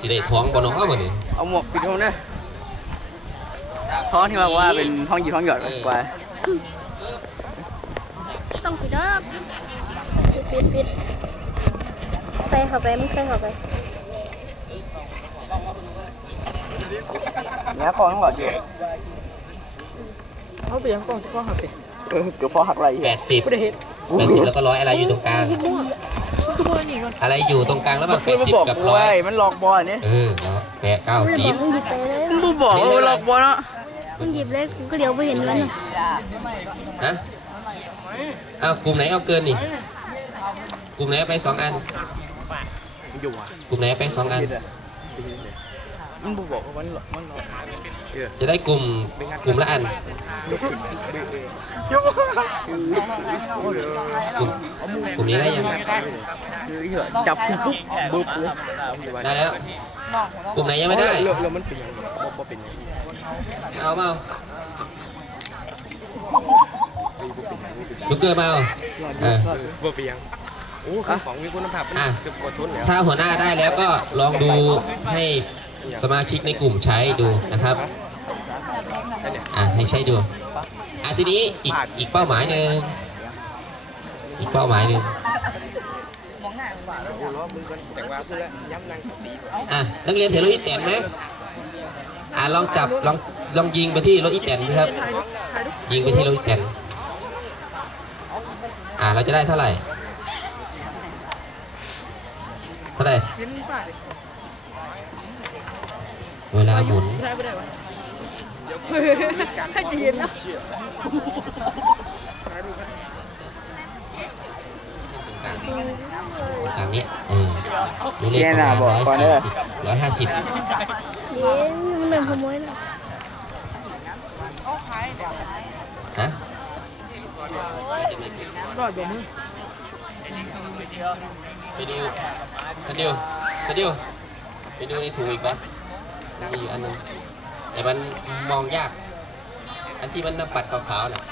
สิได้ท้องบ่น้องบ่นี่เอาหมวกปิดห้องด้วยท้องที่ว่าว่าเป็นท้องหยิบท้องหยอดไปกว่าต้องปิดเด้อปิดปิดใส่เข้าไปมึงใส่เข้าไปเนี่ยกองต้องหลอดอยู่เอาไปยังกล้องจะกล้องหักดิเออเกือบพอหักไหลอยู่80ไม่ได้เห็น80แล้วก็ร้อยอะไรอยู่ตรงกลางมันคื อเบอร์นี่ก่อนอะไรอยู่ตรงกลางแล้วแบบคือมันบอก80กับกูร้อไว้ยมันหลอกบอลเนี่ยเออแล้วแปะเก้ามึงเลยสิบอบกมึงหยิบไปเลยมันบ่บอกว่ามันหลอกบอลเนาะมึงหยิบเลยกูก็เดี๋ยวไปเห็นมันฮะเอากลุ่มไหนเอาเกินนี่ กลุ่มไหนเอาไปสองอันอยู่อะกลุ่มไหนเอาไปสองอัน มันบ่บอกว่ามันหลอกมันหลอกจะได้กลุ่มกลุ่มละอันกลุ่มกลุ่มนี้ได้ยังคือเหอะจับปุ๊บบึ๊บเลยได้แล้วกลุ่มไหนยังไม่ได้เรื่องเรื่องมันเป็นยังไงบ่บ่เป็นยังไงเอาเปล่าลูกเกอร์เปล่าเออบ่เปียงโอ้คือของมีคุณภาพมันอะเกือบกว่าทุนแล้วถ้าหัวหน้าได้แล้วก็ลองดูให้ สมาชิกในกลุ่มใช้ดูนะครับอะให้ใช้ดูอะทีนี้อีกอีกเป้าหมายหนึ่งอีกเป้าหมายหนึ่งโอ้ล้อมือกันแต่ว่าเพื่อย้ำนั่งสติอะนักเรียนเห็นรถอีแตนไหมอะลองจับลองลองยิงไปที่รถอีแตนสิครับ ยิงไปที่รถอีแตนอะเราจะได้เท่าไหร่เท่าไหร่ เห็นป่ะดิเวลาหมุนได้ไม่ได้วะให้จะเย็นนะตามนี้เออดูเลขประมาณร้อยสี่สิบร้อยห้าสิบเดี๋ยวมันเริ่มขโมยแล้วฮะรอดบ่มือไปดูสดิวสดิวไปดูในถุงอีกปะ มันมีอยู่อันนึงแต่มันมองยาก อันที่มันน้ำปัดขาวๆน่ะ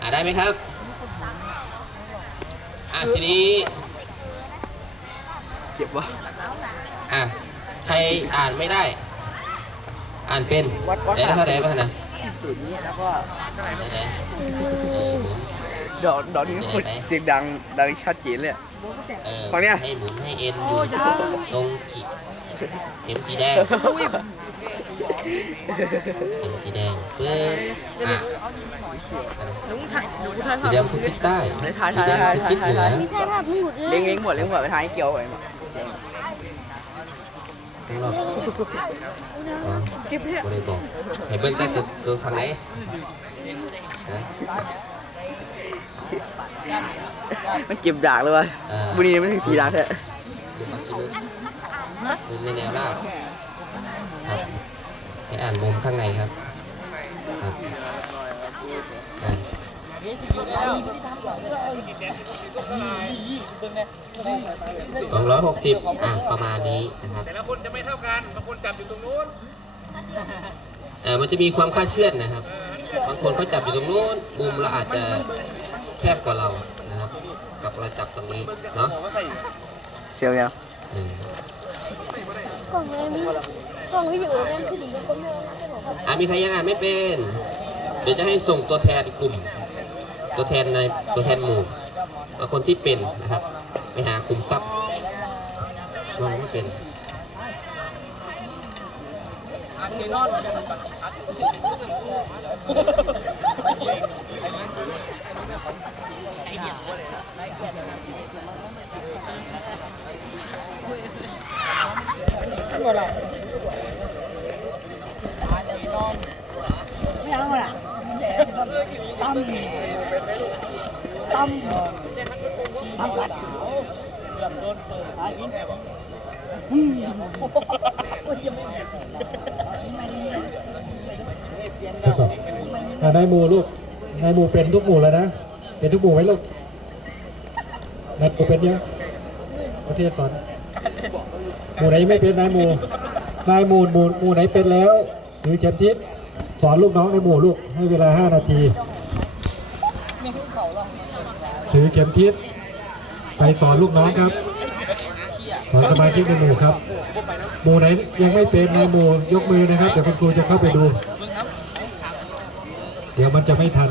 อ่าได้ไหมครับ อะทีนี้เก็บวะอะใครอ่านไม่ได้ อ่านเป็นได้เท่าไหร่บ้างนะสูตรนี้แล้วก็ได้ไหนเออหมุนดอกดอกนี้มันเสียงดังดังชัดเจนเลยอะเออฝั่งเนี้ยให้หมุนให้เอ็นอยู่ตรงขีด เข็มสีแดงเข็มสีแดงปึ๊บอะเดี๋ยวมึงถ่ายเดี๋ยวกูถ่ายสีแดงคือทิศใต้ถ่ายสีถ่ายแดงถ่ายคือทิศเหนือถ่ายไม่ใช่ภาพมึงหมุดเลยเลี้ยงเลี้ยงหมดเลี้ยงหมดไปทางให้เกี่ยวไว้มาต้องรอบอ๋อคลิปเนี่ยบ่ได้บอกให้เบิ้งแต่ตัวตัวทางไหนฮะมันเก็บดากเลยวะอ่าบุรีมันถึงสีดากแท้ ดูมาซิมุมุมในแนวราบครับให้อ่านมุมข้างในครับครับอ่าสองร้อยหกสิบอะประมาณนี้นะครับ แต่ละคนจะไม่เท่ากันบางคนจับอยู่ตรงนู้นอ่ามันจะมีความคลาดเคลื่อนนะครับ บางคนเขาจับอยู่ตรงนู้น มุมเราอาจจะแคบกว่าเรานะครับ กับเราจับตรงนี้เนาะเซียวยัง อืมกล้องเลยมีกล้องวิดีโอแม่งคือดีคนเดียวอ่ามีใครยังอ่านไม่เป็น เดี๋ยวจะให้ส่งตัวแทนกลุ่ม ตัวแทนในตัวแทนหมู่เอาคนที่เป็นนะครับ ไปหากลุ่มซับลองไม่เป็นไม่เอาล่ะตั้มตั้มตั้มปัดทดสอบอ่านายหมูลูกนายหมูเป็นทุกหมู่แล้วนะ เป็นทุกหมู่ไหมลูกนายหมูเป็นเยังประเทศสอน หมู่ไหนไม่เป็นนายหมูนายหมูหมู่หมู่ไหนเป็นแล้ว ถือเข็มทิศสอนลูกน้องในหมู่ลูกให้เวลา5นาที ถือเข็มทิศไปสอนลูกน้องครับ สอนสมาชิกในหมู่ครับ หมู่ไหนยังไม่เป็นในหมู่ยกมือนะครับ เดี๋ยวคุณครูจะเข้าไปดู เดี๋ยวมันจะไม่ทัน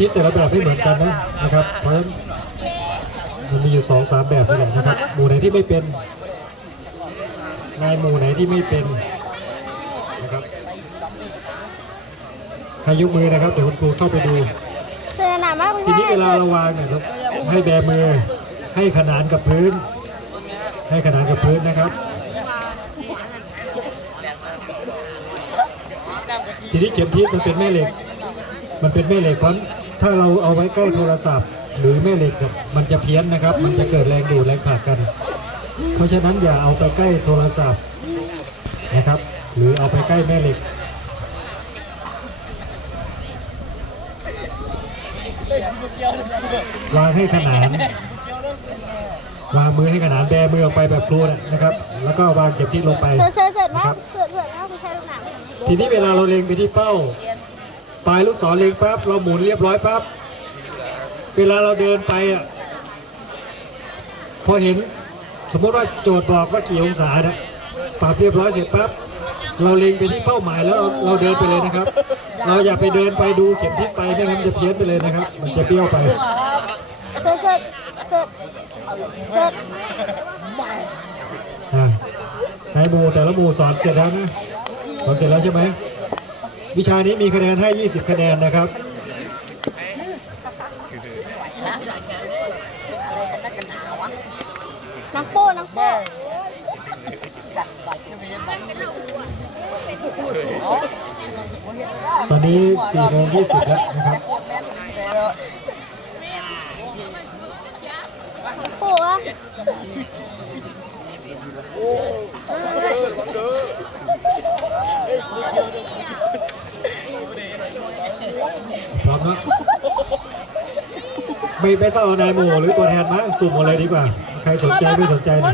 ทิศแต่ละแบบไม่เหมือนกันนะนะครับ เพราะฉะนั้นมันมีอยู่สองสามแบบนี่แหละนะครับ หมู่ไหนที่ไม่เป็นนายหมู่ไหนที่ไม่เป็นนะครับให้ยกมือนะครับ เดี๋ยวคุณครูเข้าไปดู เสื้อหนามากทีนี้เวลาเราวางเนี่ยเราให้แบมือให้ขนานกับพื้น ให้ขนานกับพื้นนะครับ ทีนี้เข็มทิศมันเป็นแม่เหล็ก มันเป็นแม่เหล็กเพราะ ถ้าเราเอาไว้ใกล้โทรศัพท์ หรือแม่เหล็กเนี่ยมันจะเพี้ยนนะครับ มันจะเกิดแรงดูดแรงผลักกัน เพราะฉะนั้นอย่าเอาไปใกล้โทรศัพท์นะครับ หรือเอาไปใกล้แม่เหล็กวางให้ขนานวางมือให้ขนานแบมือออกไปแบบครูนะนะครับ แล้วก็วางเข็มทิศลงไปเสื้อเสื้อเสื้อนะมาครับเสื้อเสื้อมาคุณใช้ลูกหนามทีนี้เวลาเราเล็งไปที่เป้า ปลายลูกศรเล็งปั๊บเราหมุนเรียบร้อยปั๊บเวลาเราเดินไปอะพอเห็นสมมติว่าโจทย์บอกว่ากี่องศานะปรับเรียบร้อยเสร็จปั๊บเราเล็งไปที่เป้าหมายแล้วเราเราเดินไปเลยนะครับ เราอย่าไปเดินไปดูเข็มทิศไปไม่งั้นจะเพี้ยนไปเลยนะครับ มันจะเบี้ยวไปนายหมูแต่ละหมูสอนเสร็จแล้วนะสอนเสร็จแล้วใช่ไหม วิชานี้มีคะแนนให้ 20 คะแนนนะครับ นังโป้นังโป้ตอนนี้4โมง20แล้วนะครับ โป้อะ พร้อมนะ ไม่ไม่ต้องเอานายหมูหรือตัวแทนมาสุ่มหมดเลยดีกว่า ใครสนใจไม่สนใจนะ